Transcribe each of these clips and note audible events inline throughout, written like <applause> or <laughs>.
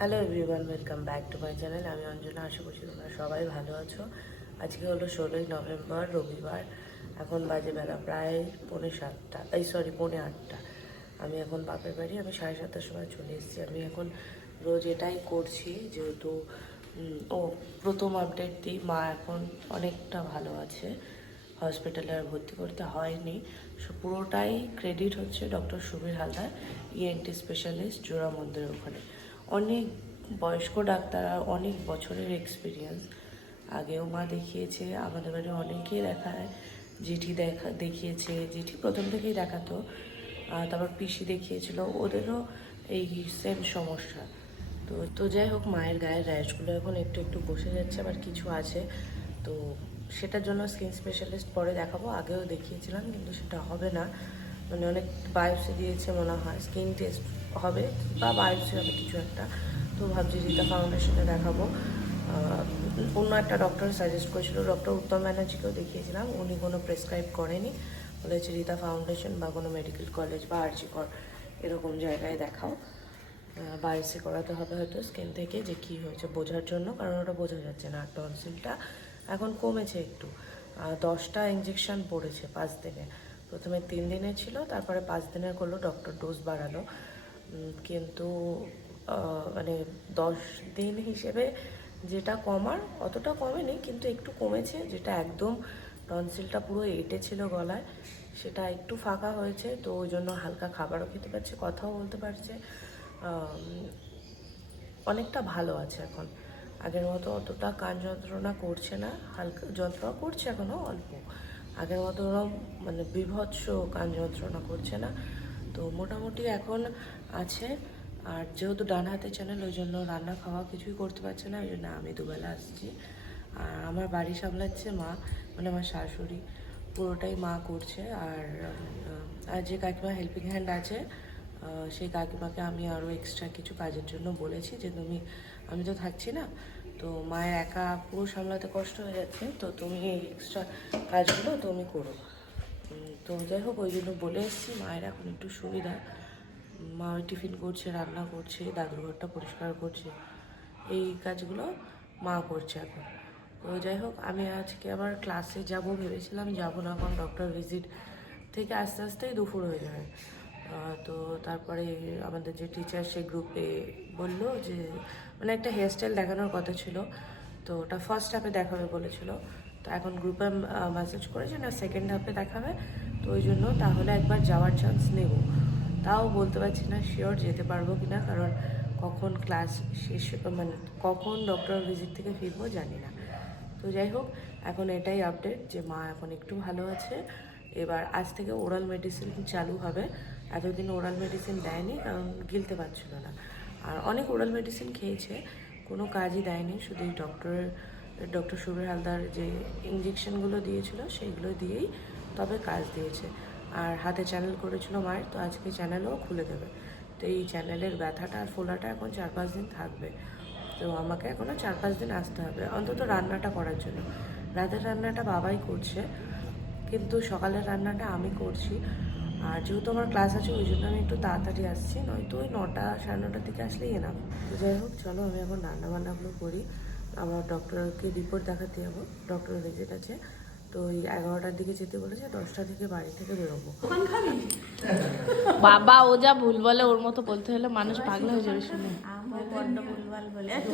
Hello everyone welcome back to my channel আমি অঞ্জনা, আশা করছি তোমরা সবাই ভালো আছো। আজকে হলো ষোলোই নভেম্বর, রবিবার। এখন বাজে বেলা প্রায় পৌনে সাতটা। এই সরি পৌনে আটটা। আমি এখন বাপের বাড়ি, আমি সাড়ে সাতটার সময় চলে এসেছি। আমি এখন রোজ এটাই করছি যেহেতু ও, প্রথম আপডেট দিই মা এখন অনেকটা ভালো আছে। হসপিটালে আর ভর্তি করতে হয়নি। পুরোটাই ক্রেডিট হচ্ছে doctor Subir Haldar ENT specialist জোড়া মন্দিরের ওখানে। অনেক বয়স্ক ডাক্তার আর অনেক বছরের এক্সপিরিয়েন্স আগেও মা দেখিয়েছে, আমাদের বাড়ি অনেকেই দেখায়, জেঠি দেখা, দেখিয়েছে, জেঠি প্রথম থেকেই দেখাতো তারপর পিসি দেখিয়েছিল, ওদেরও এই সেম সমস্যা। তো তো যাই হোক, মায়ের গায়ের র্যাশগুলো এখন একটু একটু বসে যাচ্ছে, আবার কিছু আছে। তো সেটার জন্য স্কিন স্পেশালিস্ট পরে দেখাবো, আগেও দেখিয়েছিলাম, কিন্তু সেটা হবে না। মানে অনেক বায়োপসি দিয়েছে মনে হয় স্কিন টেস্ট হবে বা বায়োপসি হবে কিছু একটা। তো ভাবছি রীতা ফাউন্ডেশনে দেখাবো। অন্য একটা ডক্টর সাজেস্ট করেছিল ডক্টর উত্তম ব্যানার্জিকেও দেখিয়েছিলাম, উনি কোনো প্রেসক্রাইব করেনি। বলেছে রীতা ফাউন্ডেশন বা কোনো মেডিকেল কলেজ বা আরজি কর, এরকম জায়গায় দেখাও। বায়োপসি করাতে হবে হয়তো স্কিন থেকে যে কি হয়েছে বোঝার জন্য, কারণ ওটা বোঝা যাচ্ছে না আর টনসিলটা এখন কমেছে একটু। দশটা ইঞ্জেকশন পড়েছে পাঁচ দিনে প্রথমে তিন দিনের ছিল, তারপরে পাঁচ দিনের করল ডক্টর ডোজ বাড়ালো। কিন্তু মানে দশ দিন হিসেবে যেটা কমার, অতটা কমেনি, কিন্তু একটু কমেছে, যেটা একদম টনসিলটা পুরো এঁটে ছিল গলায়, সেটা একটু ফাঁকা হয়েছে, তো ওই জন্য হালকা খাবারও খেতে পারছে, কথাও বলতে পারছে। অনেকটা ভালো আছে এখন। আগের মতো অতটা কান যন্ত্রণা করছে না, হালকা যন্ত্রণা করছে এখনও অল্প। আগের মতো ওরম মানে বিভৎস কান যন্ত্রণা করছে না। তো মোটামুটি এখন আছে। আর যেহেতু ডান হাতে চ্যানেল ওই জন্য রান্না খাওয়া কিছুই করতে পারছে না, ওই জন্য আমি দুবেলা আসছি। আর আমার বাড়ি সামলাচ্ছে মা মানে আমার শাশুড়ি। পুরোটাই মা করছে। আর আর যে কাকিমা হেল্পিং হ্যান্ড আছে সেই কাকিমাকে আমি আরও এক্সট্রা কিছু কাজের জন্য বলেছি যে তুমি, আমি তো থাকছি না, তো মায়ের একা পুরো সামলাতে কষ্ট হয়ে যাচ্ছে, তো তুমি এই এক্সট্রা কাজগুলো তুমি করো। তো যাই হোক, ওই জন্য বলে এসেছি, মায়ের এখন একটু সুবিধা। মা ওই টিফিন করছে, রান্না করছে, দাদুর ঘরটা পরিষ্কার করছে, এই কাজগুলো মা করছে এখন। তো যাই হোক, আমি আজকে আবার ক্লাসে যাব ভেবেছিলাম, যাব না, কারণ ডক্টর ভিজিট থেকে আস্তে আস্তেই দুপুর হয়ে যাবে। তো তারপরে আমাদের যে টিচার সে গ্রুপে বলল যে মানে একটা হেয়ারস্টাইল দেখানোর কথা ছিল। তো ওটা ফার্স্ট হাফে দেখাবে বলেছিল। তো এখন গ্রুপে মেসেজ করেছে না সেকেন্ড হাফে দেখাবে। তো ওই জন্য তাহলে একবার যাওয়ার চান্স নেব। তাও বলতে পারছি না শিওর যেতে পারব কি না কারণ কখন ক্লাস শেষ মানে কখন ডক্টর ভিজিট থেকে ফিরবো জানি না। তো যাই হোক, এখন এটাই আপডেট যে মা এখন একটু ভালো আছে। এবার আজ থেকে ওরাল মেডিসিন চালু হবে। এতদিন ওরাল মেডিসিন দেয়নি, কারণ গিলতে পারছিল না। আর অনেক ওরাল মেডিসিন খেয়েছে, কোনো কাজই দেয়নি, শুধু এই ডক্টরের ডক্টর সুবীর হালদার যে ইঞ্জেকশনগুলো দিয়েছিল, সেইগুলো দিয়েই তবে কাজ দিয়েছে। আর হাতে চ্যানেল করেছিল মায়ের, তো আজকে চ্যানেলও খুলে দেবে। তো এই চ্যানেলের ব্যথাটা আর ফোলাটা এখন চার পাঁচ দিন থাকবে। তো আমাকে এখনও চার পাঁচ দিন আসতে হবে, অন্তত রান্নাটা করার জন্য। রাতের রান্নাটা বাবাই করছে, কিন্তু সকালের রান্নাটা আমি করছি। আর যেহেতু আমার ক্লাস আছে ওই জন্য আমি একটু তাড়াতাড়ি আসছি। নয়তো ওই নটা সাড়ে নটার দিকে আসলেই এনাম তো যাই হোক চলো আমি এখন রান্না বান্নাগুলো করি। আমার ডক্টরকে রিপোর্ট দেখাতে যাব। ডক্টর ভিজিট আছে তো ওই এগারোটার দিকে যেতে বলেছে দশটা থেকে বাড়ি থেকে বেরোবো। বাবা ও যা ভুল বলে ওর মতো বলতে হলে মানুষ পাগল হয়ে যাবে শুনে। আমার বড্ড ভুলভাল বলে। <laughs> একটু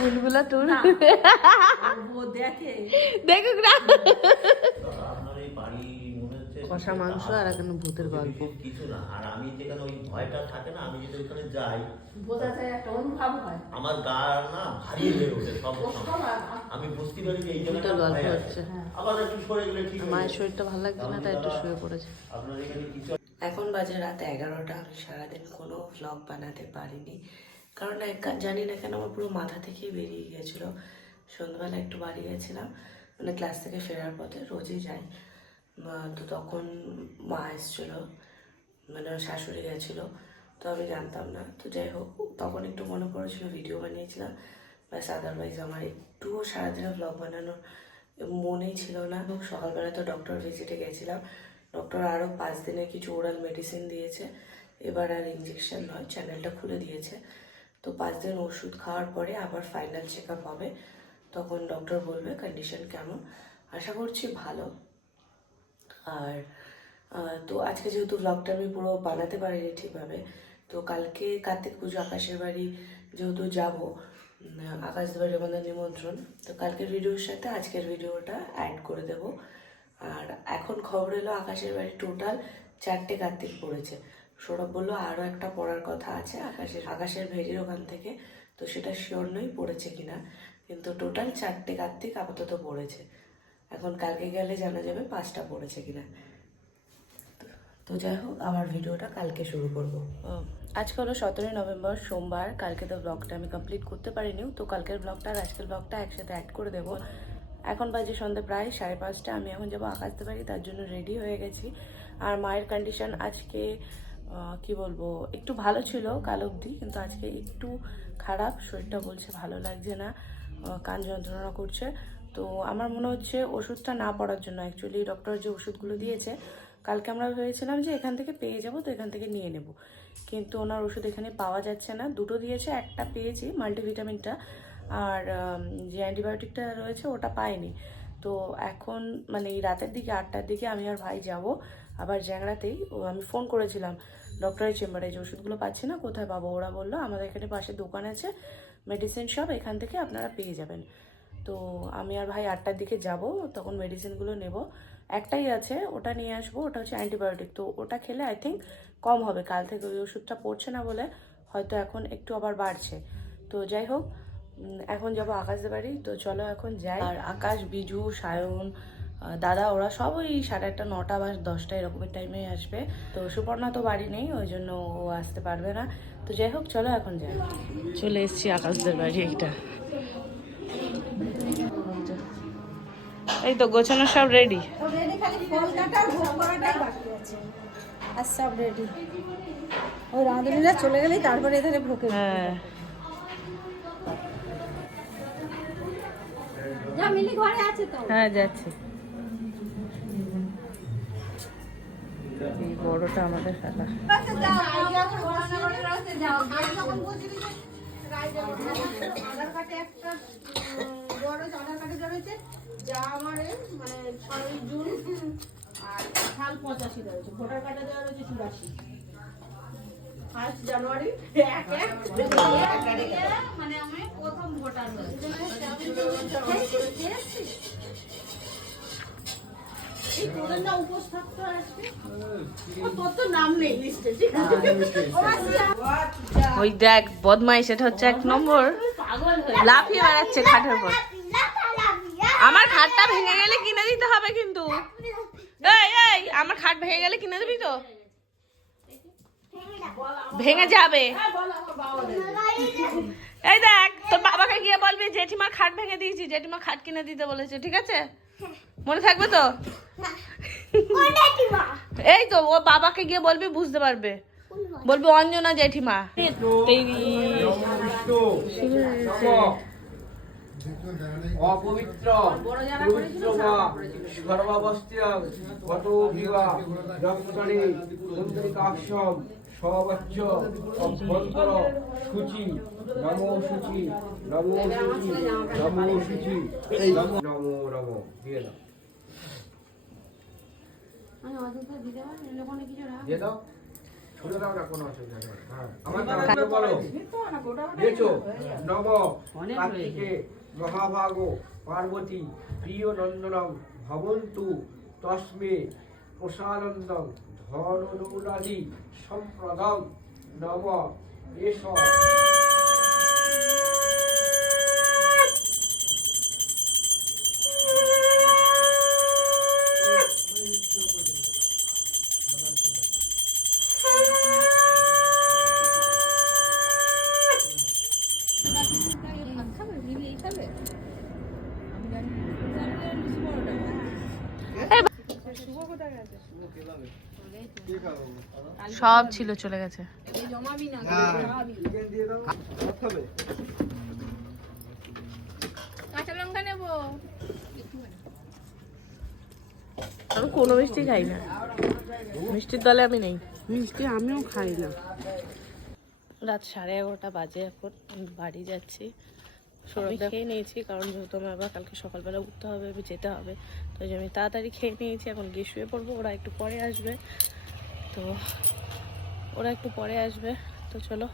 ভুলগুলো ও দেখুক না <laughs> আপনার এই বাড়ি মনে হচ্ছে কষা মাংস আর এখন ভূতের গল্প। কিছু না আর আমি যেখানে ওই ভয়টা থাকে না আমি যদি ওখানে যাই বোঝা যায় একটা অনুভব হয়। আমার গা না ভারী হয়ে ওঠে সব আমি বুঝতে পারি যে এই জায়গাটা গল্প হচ্ছে। হ্যাঁ। আবার একটু সরে গেলে ঠিক মায়ের শরীরটা ভালো লাগছে না তাই একটু শুয়ে পড়েছে। আপনার এখানে কিছু এখন বাজে রাত এগারোটা আমি সারাদিন কোনো ভ্লগ বানাতে পারিনি। কারণ এক- জানি না কেন আমার পুরো মাথা থেকেই বেরিয়ে গিয়েছিল। সন্ধ্যাবেলা একটু বাড়ি গেছিলাম মানে ক্লাস থেকে ফেরার পথে রোজই যাই। তো তখন মা এসেছিল মানে শাশুড়ি গেছিল, তো আমি জানতাম না। তো যাই হোক, তখন একটু মনে পড়েছিল ভিডিও বানিয়েছিলাম। ব্যাস আদারওয়াইজ আমার একটুও সারাদিনে ব্লগ বানানোর মনেই ছিল না। এবং সকালবেলা তো ডক্টর ভিজিটে গেছিলাম। ডক্টর আরও পাঁচ দিনের কিছু ওরাল মেডিসিন দিয়েছে। এবার আর ইঞ্জেকশন নয় চ্যানেলটা খুলে দিয়েছে। তো পাঁচ দিন ওষুধ খাওয়ার পরে আবার ফাইনাল চেক আপ হবে। তখন ডক্টর বলবে কন্ডিশন কেমন? আশা করছি ভালো। আর তো আজকে যেহেতু ব্লগটা আমি পুরো বানাতে পারিনি ঠিকভাবে, তো কালকে কার্তিক পুজো, আকাশের বাড়ি যেহেতু যাব আকাশ বাড়ির আমাদের নিমন্ত্রণ, তো কালকের ভিডিওর সাথে আজকের ভিডিওটা অ্যাড করে দেব। আর এখন খবর এলো আকাশের বাড়ি টোটাল চারটে কার্তিক পড়েছে। সৌরভ বলল আরও একটা পড়ার কথা আছে আকাশের আকাশের ভেরির ওখান থেকে, তো সেটা শিওর নই পড়েছে কিনা, কিন্তু টোটাল চারটে কার্তিক আপাতত পড়েছে। এখন কালকে গেলে জানা যাবে পাঁচটা পড়েছে কিনা। তো যাই হোক, আমার ভিডিওটা কালকে শুরু করব। আজকে হলো সতেরোই নভেম্বর, সোমবার। কালকে তো ব্লগটা আমি কমপ্লিট করতে পারিনি। তো কালকের ব্লগটা আর আজকের ব্লগটা একসাথে অ্যাড করে দেবো। এখন বাজে সন্ধ্যে প্রায় সাড়ে পাঁচটা। আমি এখন যাব আকাশতে পারি তার জন্য রেডি হয়ে গেছি। আর মায়ের কন্ডিশন আজকে কি বলব, একটু ভালো ছিল কাল অবধি, কিন্তু আজকে একটু খারাপ। শরীরটা বলছে ভালো লাগছে না কান যন্ত্রণা করছে। তো আমার মনে হচ্ছে ওষুধটা না পড়ার জন্য অ্যাকচুয়ালি ডক্টর যে ওষুধগুলো দিয়েছে, কালকে আমরা ভেবেছিলাম যে এখান থেকে পেয়ে যাব, তো এখান থেকে নিয়ে নেব। কিন্তু ওনার ওষুধ এখানে পাওয়া যাচ্ছে না। দুটো দিয়েছে, একটা পেয়েছি মাল্টিভিটামিনটা আর যে অ্যান্টিবায়োটিকটা রয়েছে ওটা পাইনি। তো এখন মানে এই রাতের দিকে, আটটার দিকে আমি আর ভাই যাব, আবার জ্যাংড়াতেই আমি ফোন করেছিলাম ডক্টরের চেম্বারে যে ওষুধগুলো পাচ্ছি না, কোথায় পাবো? ওরা বলল, আমাদের এখানে পাশে দোকান আছে মেডিসিন শপ এখান থেকে আপনারা পেয়ে যাবেন। তো আমি আর ভাই আটটার দিকে যাব, তখন মেডিসিনগুলো নেব। একটাই আছে, ওটা নিয়ে আসব, ওটা হচ্ছে অ্যান্টিবায়োটিক তো ওটা খেলে আই থিঙ্ক কম হবে, কাল থেকে ওই ওষুধটা পড়ছে না বলে হয়তো এখন একটু আবার বাড়ছে। তো যাই হোক এখন যাব আকাশদের বাড়ি, তো চলো এখন যাই। আর আকাশ, বিজু, সায়ন দাদা, ওরা সব ওই সাড়ে আটটা, নটা বা দশটা এরকমের টাইমে আসবে। তো সুপর্ণা তো বাড়ি নেই, ওই জন্য ও আসতে পারবে না। তো যাই হোক, চলো এখন যাই। চলে এসেছি আকাশদের বাড়ি এইটা। এই তো গোছানো সব রেডি রেডি খালি ফল কাটা আর ভোগ করাটাই বাকি আছে। আর সব রেডি ওই রাঁধুনিরা চলে গেলেই তারপরে এখানে ভোগে হ্যাঁ। মিলি ঘরে আছে তো? হ্যাঁ যাচ্ছি। এই বড়টা আমাদের কার্ডে একটা বড় আধার কার্ডে রয়েছে যা আমার মানে ছয় জুন আর সাল পঁচাশি রয়েছে ভোটার কার্ডে দেওয়া রয়েছে চুরাশি। ফার্স্ট জানুয়ারি এক এক। মানে আমি প্রথম ভোটার এই তোদের না উপোস থাকতে আসবে তোর তো নাম নেই লিস্টে ঠিক আছে? ওই দেখ বদমাইশ এটা হচ্ছে এক নম্বর। লাফিয়ে বেড়াচ্ছে খাটের উপর। আমার খাটটা ভেঙে গেলে কিনে দিতে হবে কিন্তু। এই এই আমার খাট ভেঙে গেলে কিনে দিবি তো? ভেঙে যাবে। এই দেখ তোর বাবাকে গিয়ে বলবি জেঠিমার খাট ভেঙে দিয়েছি জেঠিমা খাট কিনে দিতে বলেছে ঠিক আছে? মনে থাকবে তো? এই তো ও বাবাকে গিয়ে বলবি বুঝতে পারবে। বলবি অঞ্জনা জেঠিমা। অপবিত্র পবিত্র বা সর্বাবস্থায় গত বিবা রক্তণী সুন্দরিকাক্ষম সবচ্চ অভ্যন্তর সূচি নমো সূচি নমো সূচি নমো সূচি নমো নমো নমো দিয়ে দাও। দিয়ে দাও। মহাভাগ পার্বতী প্রিয় নন্দনম ভবন্তু তস্মে প্রসানন্দম ধনৌলাদি সম্প্রদম নব এস। সব ছিল চলে গেছে। আমি কোনো মিষ্টি খাই না। মিষ্টির দলে আমি নেই। মিষ্টি আমিও খাই না। রাত সাড়ে এগারোটা বাজে এখন আমি বাড়ি যাচ্ছি। আমি খেয়ে নিয়েছি কারণ যেহেতু আমার আবার কালকে সকালবেলা উঠতে হবে যেতে হবে। তো ওই আমি তাড়াতাড়ি খেয়ে নিয়েছি এখন গিয়ে শুয়ে পড়ব ওরা একটু পরে আসবে। তো ওরা একটু পরে আসবে। তো চলো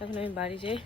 এখন আমি বাড়ি যাই।